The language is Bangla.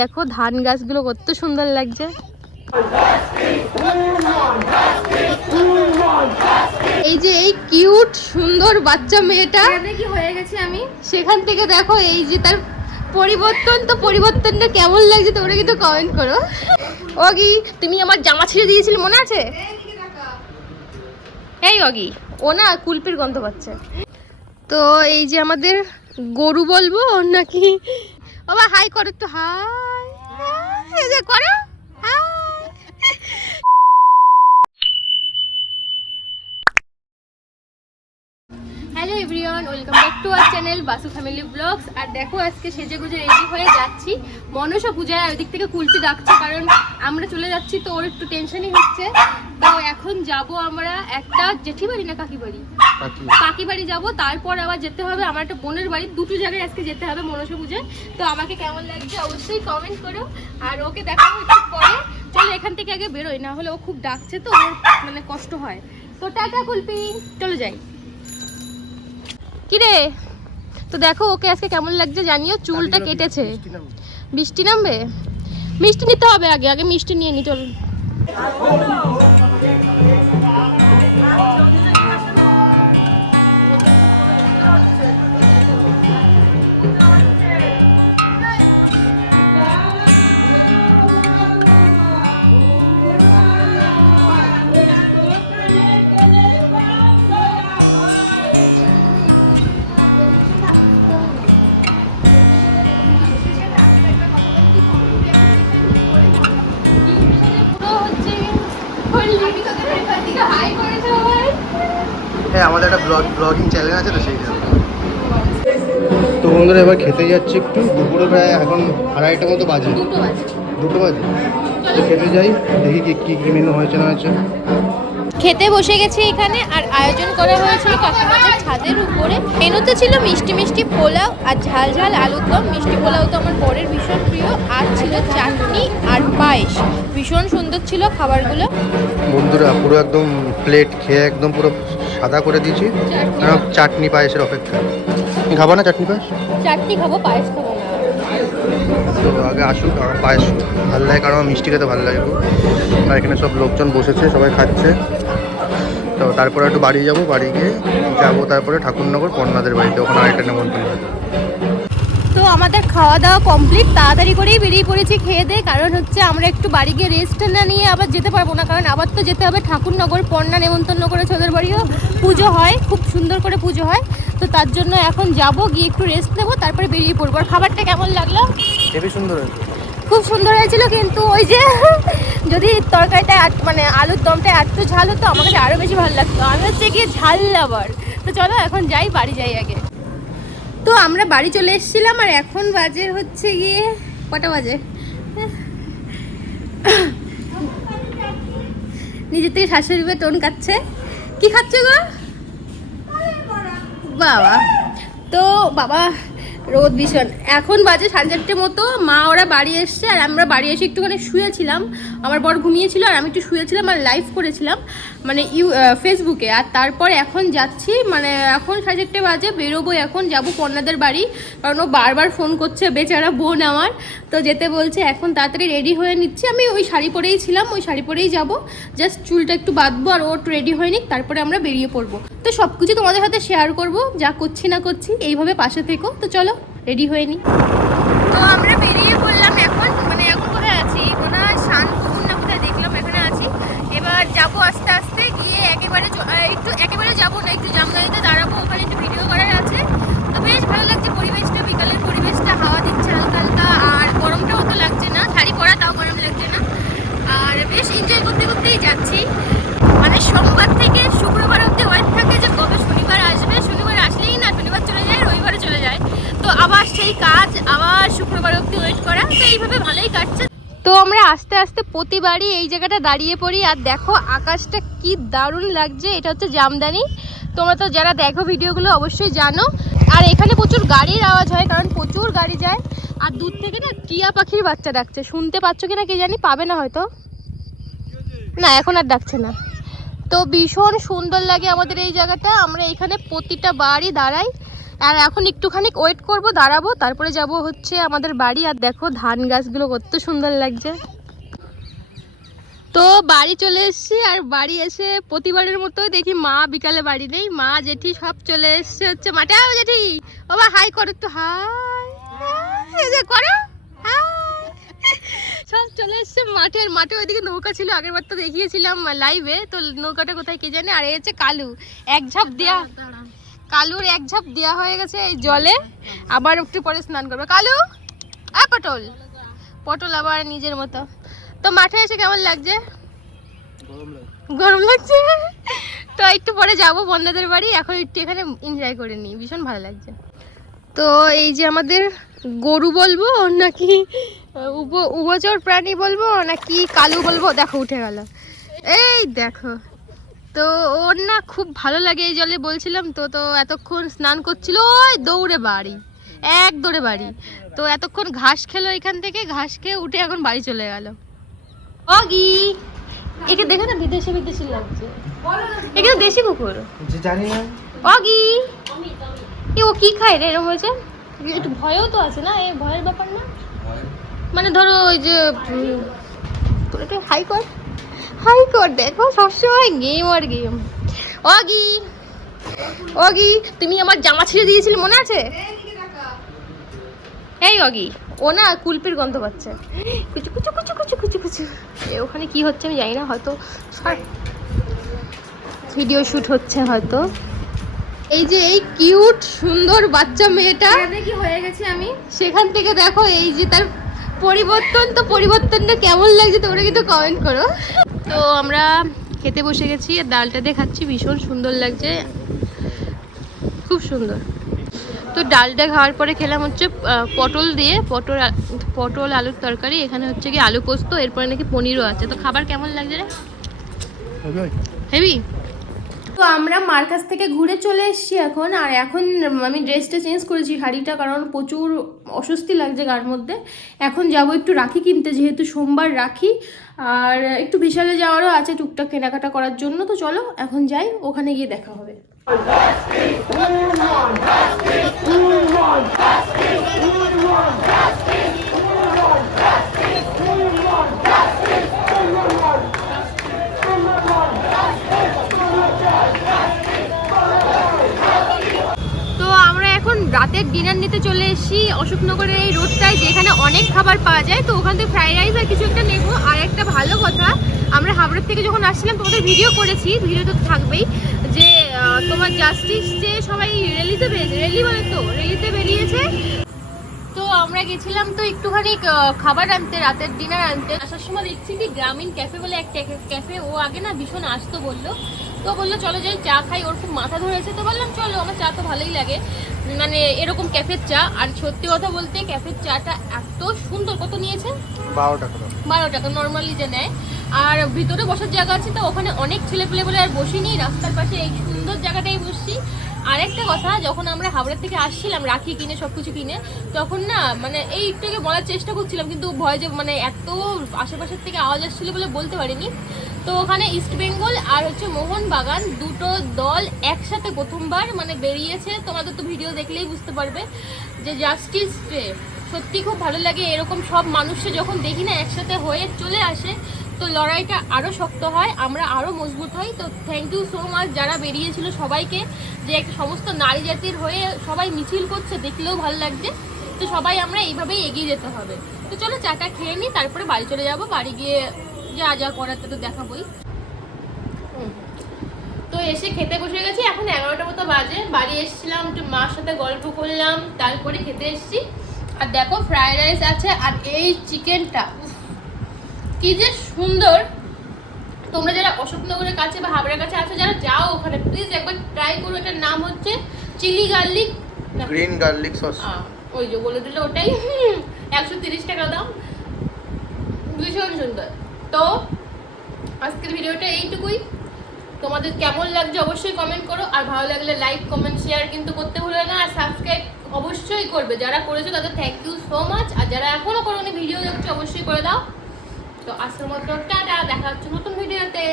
দেখো ধান গাছগুলো কত সুন্দর লাগছে। এই যে এই কিউট সুন্দর বাচ্চা মেয়েটা কি হয়ে গেছে আমি সেখান থেকে দেখো এই যে তার পরিবর্তন, তো পরিবর্তনটা কেমন লাগছে তোমরা কিন্তু কমেন্ট করো। অগি তুমি আমার জামা ছিঁড়ে দিয়েছিলে মনে আছে? এই অগি ও না কুলপির গন্ধ পাচ্ছে। তো এই যে আমাদের গরু বলবো নাকি বাবা হাই করো তো, হাই এই যে করো hi. Hello everyone, welcome back to our channel Basu family blogs. আর দেখো আজকে সেজে গুজে রেডি হয়ে যাচ্ছি মনসা পূজায়। ওই দিক থেকে কুলপি ডাকছে কারণ আমরা চলে যাচ্ছি, তো ওর একটু টেনশনই হচ্ছে। তো এখন যাব আমরা একটা জেঠি বাড়ি না কাকি বাড়ি, কাকি বাড়ি যাবো, তারপর আবার যেতে হবে আমার একটা বোনের বাড়ি। দুটো জায়গায় আজকে যেতে হবে মনসা পূজায়। তো আমাকে কেমন লাগছে অবশ্যই কমেন্ট করো, আর ওকে দেখাবো একটু পরে। চলো এখান থেকে আগে বেরোই, না হলে ও খুব ডাকছে তো ওর মানে কষ্ট হয়। তো টাটা কুলপি, চলো যাই। কিরে তো দেখো ওকে আজকে কেমন লাগছে জানিও, চুলটা কেটেছে। বৃষ্টি নামবে, মিষ্টি নিতে হবে আগে, আগে মিষ্টি নিয়ে নি চল। হ্যাঁ আমাদের একটা ব্লগিং চ্যানেল আছে তো সেই জন্য। তো বন্ধুরা এবার খেতে যাচ্ছি একটু, দুপুরে প্রায় এখন 2:30টার মতো বাজে, 2টো বাজে। তো খেতে যাই, দেখি কি কি মেনু হয়েছে না হয়েছে। খেতে বসে গেছি এখানে, আর আয়োজন করা হয়েছিল কাকিমাদের ছাদের উপরে। মেনুতে ছিল মিষ্টি মিষ্টি পোলাও আর ঝাল ঝাল আলুর দম। মিষ্টি পোলাও তো আমার বরের ভীষণ প্রিয়, আর ছিল চাটনি আর পায়েস। ভীষণ সুন্দর ছিল খাবারগুলো। বন্ধুরা পুরো একদম প্লেট খেয়ে একদম পুরো সাদা করে দিয়েছি, কারণ চাটনি পায়েসের অপেক্ষা। খাবো না চাটনি পায়েস? চাটনি খাবো, পায়েস খাবো না। তো আগে আসুক, আমার পায়েস ভালো লাগে কারণ আমার মিষ্টি খেতে ভালো লাগে খুব। আর এখানে সব লোকজন বসেছে, সবাই খাচ্ছে। তো তারপরে একটু বাড়ি যাবো, বাড়ি গিয়ে যাবো তারপরে ঠাকুরনগর পন্নাদের বাড়িতে, ওখানে আরেকটা নেমন্তন্ন আছে। তো আমাদের খাওয়া দাওয়া কমপ্লিট, তাড়াতাড়ি করেই বেরিয়ে পড়েছি খেয়ে দিয়ে। কারণ হচ্ছে আমরা একটু বাড়ি গিয়ে রেস্ট না নিয়ে আবার যেতে পারবো না, কারণ আবার তো যেতে হবে ঠাকুরনগর। পন্না নেমন্তন্ন করেছে, ওদের বাড়িও পুজো হয়, খুব সুন্দর করে পুজো হয়। তো তার জন্য এখন যাব, গিয়ে একটু রেস্ট নেবো, তারপরে বেরিয়ে পড়বো। আর খাবারটা কেমন লাগলো? হেবি সুন্দর হয়েছে, খুব সুন্দর হয়েছিল, কিন্তু ওই যে যদি তরকারিটা মানে আলুর দমটা এত ঝাল হতো আমার কাছে আরও বেশি ভালো লাগতো। আমি হচ্ছে গিয়ে ঝাল লাভার। তো চলো এখন যাই, বাড়ি যাই আগে। তো আমরা বাড়ি চলে এসেছিলাম, আর এখন বাজে হচ্ছে গিয়ে কটা বাজে, নিজের থেকে শাশুড়ি টোন কাচ্ছে। কি খাচ্ছে গো বাবা? তো বাবা রোদ ভীষণ। এখন বাজে 4:30 মতো, মা ওরা বাড়ি এসছে, আর আমরা বাড়ি এসে একটুখানি শুয়েছিলাম। আমার বর ঘুমিয়েছিল আর আমি একটু শুয়েছিলাম আর লাইভ করেছিলাম মানে ফেসবুকে। আর তারপর এখন যাচ্ছি, মানে এখন 4:30 বাজে, বেরোবো এখন, যাবো পন্নাদের বাড়ি। কারণ ও বারবার ফোন করছে, বেচারা বোন আমার, তো যেতে বলছে। এখন তাড়াতাড়ি রেডি হয়ে নিচ্ছি, আমি ওই শাড়ি পরেই ছিলাম, ওই শাড়ি পরেই যাবো। জাস্ট চুলটা একটু বাঁধবো, আর ও একটু রেডি হয়ে নিক, তারপরে আমরা বেরিয়ে পড়বো। তো সব কিছু তোমাদের সাথে শেয়ার করবো, যা করছি না করছি, এইভাবে পাশে থেকো। তো চলো রেডি হয়ে নি। তো আমরা বেরিয়ে পড়লাম এখন, মানে এখন কোথায় আছি মনে হয় শানপুকুর না কোথায় দেখলাম, এখানে আছি। এবার যাবো আস্তে আস্তে, গিয়ে একেবারে যাবো না, একটু জামগাড়িতে দাঁড়াবো, ওখানে একটু ভিডিও করার আছে। তো বেশ ভালো লাগছে পরিবেশটা, বিকালের পরিবেশটা, হাওয়া দিচ্ছে হালকা হালকা, আর গরমটাও তো লাগছে না, শাড়ি পরা তাও গরম লাগছে না। আর বেশ এনজয় করতে করতেই যাচ্ছি। মানে সোমবার থেকে শুক্রবার অব্দি ওয়েট থাকে যে কবে শনিবার আসবে। শনিবার আসলেই না, শনিবার চলে যায়, রবিবারে চলে যায়। তো আবার সেই কাজ, আবার শুক্রবার অব্দি ওয়েট করা। তো এইভাবে ভালোই কাটছে। তো আমরা আস্তে আস্তে প্রতিবারই এই জায়গাটা দাঁড়িয়ে পড়ি, আর দেখো আকাশটা কি দারুণ লাগছে। এটা হচ্ছে জামদানি, তোমরা তো যারা দেখো ভিডিওগুলো অবশ্যই জানো। আর এখানে প্রচুর গাড়ির আওয়াজ হয়, কারণ প্রচুর গাড়ি যায়। আর দূর থেকে না টিয়া পাখির বাচ্চা ডাকছে, শুনতে পাচ্ছ কিনা কে জানি, পাবে না হয়তো, না এখন আর ডাকছে না। তো ভীষণ সুন্দর লাগে আমাদের এই জায়গাটা, আমরা এখানে প্রতিটা বারই দাঁড়াই। আর এখন একটুখানি ওয়েট করব, দাঁড়াবো, তারপরে যাব হচ্ছে আমাদের বাড়ি। আর দেখো ধান গাছগুলো কত সুন্দর লাগছে। তো বাড়ি চলে এসেছি, আর বাড়ি এসে প্রতিবারের মতো দেখি মা বিকালে বাড়ি নেই। মা জেঠি সব চলে এসছে হচ্ছে মাঠে। জেঠি বাবা হাই করো তো, হাই করো, সব চলে এসছে মাঠে। আর মাঠে ওইদিকে নৌকা ছিল, আগের বার তো দেখিয়েছিলাম লাইভে, তো নৌকাটা কোথায় কে জানে। আর এই হচ্ছে কালু, এক ঝাঁপ দেয়া, কালুর এক ঝাঁপ দেওয়া হয়ে গেছে এই জলে, আবার একটু পরে স্নান করবে কালু। পটল, পটল আবার নিজের মতো। তো মাঠে এসে কেমন লাগছে? গরম লাগছে। তো একটু পরে যাব বন্যাদের বাড়ি, এখন একটু এখানে এনজয় করে নিই, ভীষণ ভালো লাগছে। তো এই যে আমাদের গরু বলবো নাকি উভচর প্রাণী বলবো নাকি কালু বলবো, দেখো উঠে গেল, এই দেখো। তো ওর না খুব ভালো লাগে এই জলে, বলছিলাম তো। তো এতক্ষণ স্নান করছিল, ওই দৌড়ে বাড়ি, এক দৌড়ে বাড়ি। তো এতক্ষণ ঘাস খেলো এখান থেকে, ঘাস খেয়ে উঠে এখন বাড়ি চলে গেল। অগি, একে দেখে না বিদেশি বিদেশি লাগছে, একে তো দেশি কুকুর জানি না। অগি, ও কি খায় রে এরকম হয়েছে? একটু ভয়ও তো আছে না, এই ভয়ের ব্যাপার না, মানে ধরো ওই যে একটু হাই কর, হাই কর, দেখো সবসময় গেম আর গেম। অগি, অগি তুমি আমার জামা ছিঁড়ে দিয়েছিলে মনে আছে? এই অগি, ও না কুলপির গন্ধ পাচ্ছে, কুচু কুচু কুচু কুচু কুচু কুচু। ওখানে কি হচ্ছে আমি জানি না, হয়তো ভিডিও শুট হচ্ছে হয়তো। এই যে এই কিউট সুন্দর বাচ্চা মেয়েটা কি হয়ে গেছে আমি, সেখান থেকে দেখো এই যে তার পরিবর্তন। তো পরিবর্তনটা কেমন লাগছে তোমরা কিন্তু কমেন্ট করো। তো আমরা খেতে বসে গেছি, আর ডালটা দিয়ে খাচ্ছি, ভীষণ সুন্দর লাগছে, খুব সুন্দর। তো ডালটা খাওয়ার পরে খেলাম হচ্ছে পটল দিয়ে, পটল আলুর তরকারি, এখানে হচ্ছে কি আলু পোস্ত, এরপরে নাকি পনিরও আছে। তো খাবার কেমন লাগছে রে? হেভি। তো আমরা মার কাছ থেকে ঘুরে চলে এসেছি এখন। আর এখন আমি ড্রেসটা চেঞ্জ করেছি, শাড়িটা, কারণ প্রচুর অস্বস্তি লাগছে গার মধ্যে। এখন যাব একটু রাখি কিনতে, যেহেতু সোমবার রাখি, আর একটু বিশালে যাওয়ারও আছে টুকটাক কেনাকাটা করার জন্য। তো চলো এখন যাই, ওখানে গিয়ে দেখা হবে। রাতের ডিনার নিতে চলে এসেছি অশোকনগরের এই রোডটায়, যেখানে অনেক খাবার পাওয়া যায়। তো ওখান থেকে ফ্রাইড রাইস আর কিছু একটা নেবো। আর একটা ভালো কথা, আমরা হাবড়ার থেকে যখন আসছিলাম তোমাদের ভিডিও করেছি, ভিডিও তো থাকবেই, যে তোমার জাস্টিস যে সবাই র্যালিতে বেরিয়েছে। তো আমরা গেছিলাম তো একটুখানি খাবার আনতে, রাতের ডিনার আনতে। আসার সময় দেখছি কি গ্রামীণ ক্যাফে বলে একটা ক্যাফে, ও আগে না ভীষণ আসতো বললো, তো বললো চলো যাই চা খাই, ওর খুব মাথা ধরেছে। তো বললাম চলো, আমার চা তো ভালোই লাগে, মানে এরকম ক্যাফের চা। আর সত্যি কথা বলতে ক্যাফের চাটা এত সুন্দর। কত নিয়েছে? 12 টাকা। 12 টাকা নর্মালি যে নেয়। আর ভিতরে বসার জায়গা আছে, তো ওখানে অনেক ছেলেপেলে বলে আর বসিনি, রাস্তার পাশে এই সুন্দর জায়গাটাই বসছি। আরেকটা কথা, যখন আমরা হাবড়া থেকে আসছিলাম রাখি কিনে সবকিছু কিনে, তখন না মানে এই একটুকে বলার চেষ্টা করছিলাম, কিন্তু ভয় যে মানে এত আশেপাশের থেকে আওয়াজ আসছিল বলে বলতে পারিনি। তো ওখানে ইস্ট বেঙ্গল আর হচ্ছে মোহনবাগান দুটো দল একসাথে প্রথমবার মানে বেরিয়েছে। তোমাদের তো ভিডিও দেখলেই বুঝতে পারবে যে জাস্টিস ডে। সত্যি খুব ভালো লাগে এরকম সব মানুষকে যখন দেখি না একসাথে হয়ে চলে আসে, তো লড়াইটা আরও শক্ত হয়, আমরা আরও মজবুত হই। তো থ্যাংক ইউ সো মাচ যারা বেরিয়েছিল সবাইকে, যে একটা সমস্ত নারী জাতির হয়ে সবাই মিছিল করছে, দেখলেও ভালো লাগছে। তো সবাই আমরা এইভাবেই এগিয়ে যেতে হবে। তো চলো চাটা খেয়ে নিই, তারপরে বাড়ি চলে যাব। বাড়ি গিয়ে যা যা করার তো দেখাবোই। তো এসে খেতে বসে গেছি, এখন 11টা মতো বাজে। বাড়ি এসেছিলাম, একটু মার সাথে গল্প করলাম, তারপরে খেতে এসেছি। আর দেখো ফ্রাইড রাইস আছে, আর এই চিকেনটা কি যে সুন্দর। তোমরা যারা অশোকনগরের কাছে বা হাবড়ার কাছে আছো, যারা যাও ওখানে, প্লিজ একবার ট্রাই করো। এটার নাম হচ্ছে chilli garlic, green garlic sauce. ওই যে বলে দিলে ওটাই। 130 টাকা দাম, ভীষণ সুন্দর। তো আজকের ভিডিওটা এইটুকুই। তোমাদের কেমন লাগছে অবশ্যই কমেন্ট করো, আর ভালো লাগলে লাইক কমেন্ট শেয়ার কিন্তু করতে ভুলো না, আর সাবস্ক্রাইব অবশ্যই করবে। যারা করেছো তাদের থ্যাংক ইউ সো মাচ, আর যারা এখনো করোনি ভিডিও দেখছো অবশ্যই করে দাও। তো আজকের মতো টাটা, দেখা হচ্ছে নতুন ভিডিওতে।